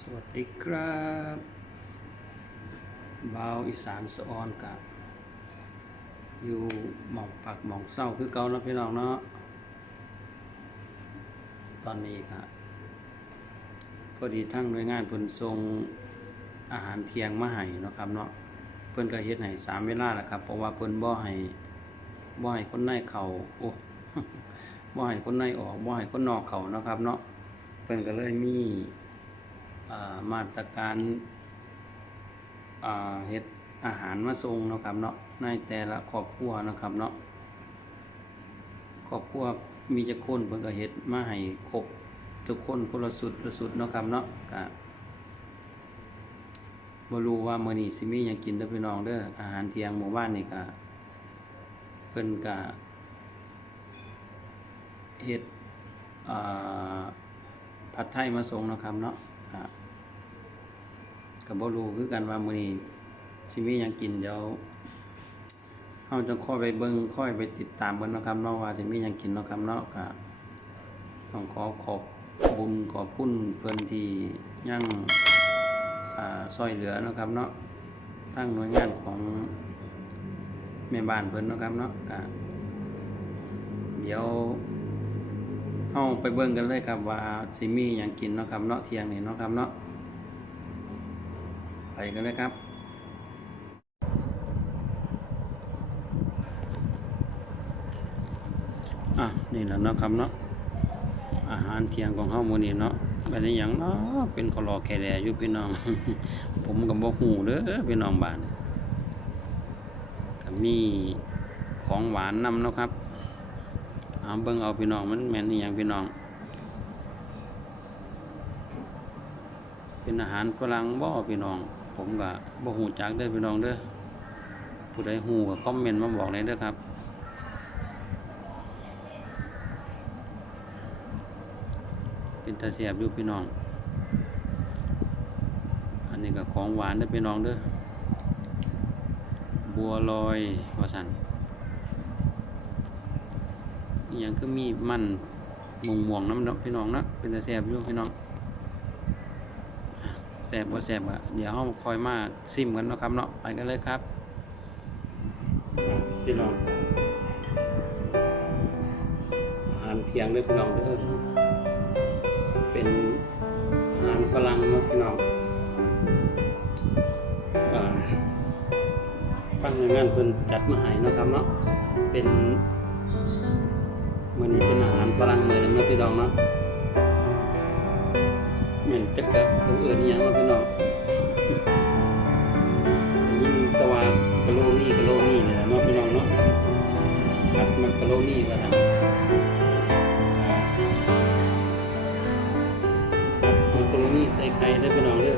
สวัสดีครับบาวอีสานสะออนกับอยู่หมองปักหมองเศร้าคือเก่าเนาะพี่น้องเนาะตอนนี้ครับพอดีทั้งหน่วยงานเพิ่นส่งอาหารเที่ยงมาให้เนาะครับเนาะเพิ่นก็เฮ็ดให้สามเวลาแหละครับ เพราะว่าเพิ่นบ่ให้บ่ให้คนในเข้าโอ้บ่ให้คนในออกบ่ให้คนนอกเขานะครับ เนาะเพิ่นก็เลยมี มาตรการเฮ็ดอาหารมาส่งนะครับเนาะในแต่ละครอบครัวนะครับเนาะครอบครัวมีจักคนเพิ่นก็เฮ็ดมาให้ครบทุกคนคนละสุดละสุดเนาะครับเนาะก็บ่รู้ว่ามื้อนี้สิมีหยังกินเด้อพี่น้องเด้ออาหารเที่ยงหมู่บ้านนี่ก็เพิ่นก็เฮ็ดอ่าผัดไทยมาส่งนะครับเนาะครับ กับบรูคือกันว่ามื้อนี้สิมีหยังกินเดี๋ยวเฮาจะค่อยไปเบิ่งค่อยไปติดตามเบิ่งนะครับเนาะว่าสิมีหยังกินเนาะครับเนาะก็ต้องขอขอบบุญขอบคุณเพิ่อนที่ยังอ่าช่วยเหลือนะครับเนาะทั้งหน่วยงานของแม่บ้านเพิ่อนนะครับเนาะก็เดี๋ยวเอาไปเบิ่งกันเลยครับว่าสิมีหยังกินเนาะครับเนาะเที่ยงนี่เนาะครับเนาะ ไปกันเลยครับ อะ นี่แหละเนาะครับเนาะ อาหารเที่ยงของเฮามื้อนี้เนาะเป็นอหยังเนาะเป็นคอรอแคแลอยู่พี่น้อง ผมก็บ่ฮู้เด้อพี่น้องบ้านก็มีของหวานนำเนาะครับเอาเบิ่งเอาพี่น้องมันแม่นอีหยังพี่น้องเป็นอาหารฝรั่งบ่พี่น้อง ผมก็บ่ฮู้จักเด้อพี่น้องเด้อผู้ใดฮู้ก็คอมเมนต์มาบอกเลยเด้อครับ เป็นตาแซ่บอยู่พี่น้อง อันนี้ก็ของหวานเด้อพี่น้องเด้อบัวลอยว่าซั่นอหยังก็มีมันม่วงม่วงๆน้ำเนาะพี่น้องนะเป็นต่แสบอยู่พี่น้อง สบว่แสบอะเดี๋ยวเราคอยมาซิมกันเนาะครับเนาะไปกันเลยครับพี่น้องอาหารเที่ยงเลยพี่น้องเด้อเป็นอาหารฝรั่งเนาะพี่น้องฟังหน่วยงานเพิ่นจัดมาให้เนาะครับเนาะเป็นมันนี้เป็นอาหารฝรั่งเลยนะพี่น้องเนาะ จักับเขาเอื่นอย่างเนาพี่น้องยินตะวันกะโลนี่กะโลนี่เนี่ยนะเนาะพี่น้องเนาะครับมันกะโลนี่ว่าทำครับมันกะโลนี่ใส่ไข่ได้พี่น้องเด้อ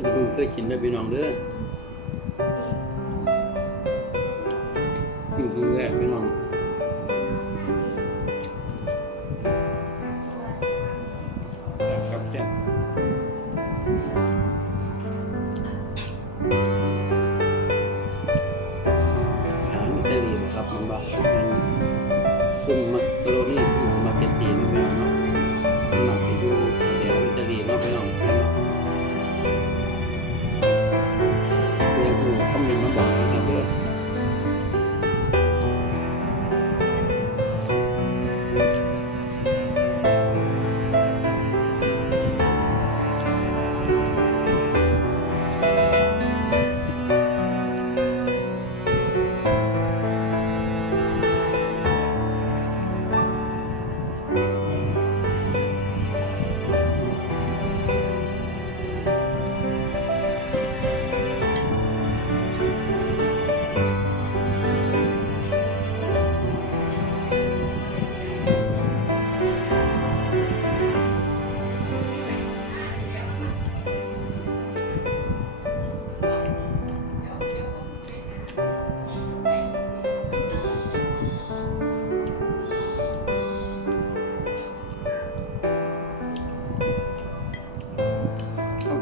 ันจะเพิ่งเคยกินได้พี่น้องเด้อกินครั้งแรกพี่น้อง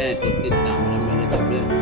eh, tulpit, tama lang mga sabi.